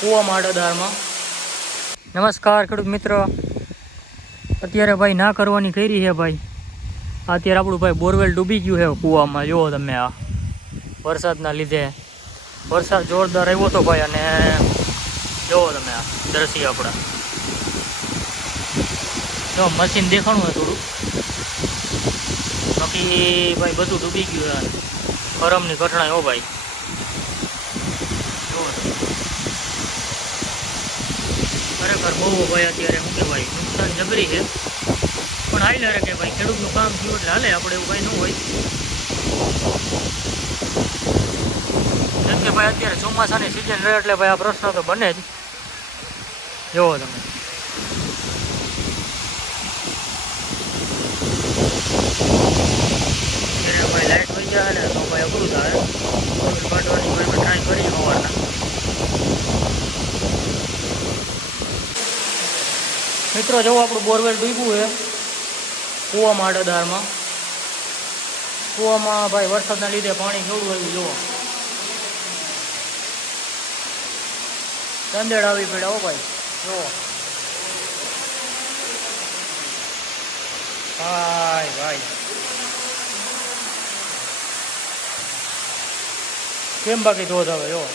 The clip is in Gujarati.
કૂવામાં આડોદારમાં. નમસ્કાર ખેડૂત મિત્ર. અત્યારે ભાઈ ના કરવાની કરી છે ભાઈ. અત્યારે આપણું ભાઈ બોરવેલ ડૂબી ગયું છે કૂવામાં. જુઓ તમે આ વરસાદના લીધે. વરસાદ જોરદાર આવ્યો હતો ભાઈ, અને જુઓ તમે આ દ્રશ્ય આપણા. જો મશીન દેખાણું હોય થોડું, બાકી ભાઈ બધું ડૂબી ગયું છે. કરમની ઘટના હો ભાઈ. ખરેખર બહુ ભાઈ અત્યારે શું કહેવાય, નુકસાન જબરી છે. પણ હાલે રે કે ભાઈ ખેડૂતનું કામ થયું એટલે હાલે, આપણે એવું કંઈ ન હોય. કેમ કે ભાઈ અત્યારે ચોમાસાની સિઝન રહે એટલે ભાઈ આ પ્રશ્ન તો બને જ. જુઓ તમે. અત્યારે ભાઈ લાઇટ વહી જાય ને તો ભાઈ અઘરું થાય. કાઢવાની ભાઈ ટ્રાય કરી સવારના. મિત્રો જવો આપણું બોરવેલ ડૂબ્યું છે કૂવામાં આડોદારમાં. કૂવામાં ભાઈ વરસાદના લીધે પાણી કેવડું આવ્યું જુઓ. ચંદેડ આવી પડ્યા હો ભાઈ. જુઓ ભાઈ ભાઈ કેમ બાકી ધોધ આવે જુઓ.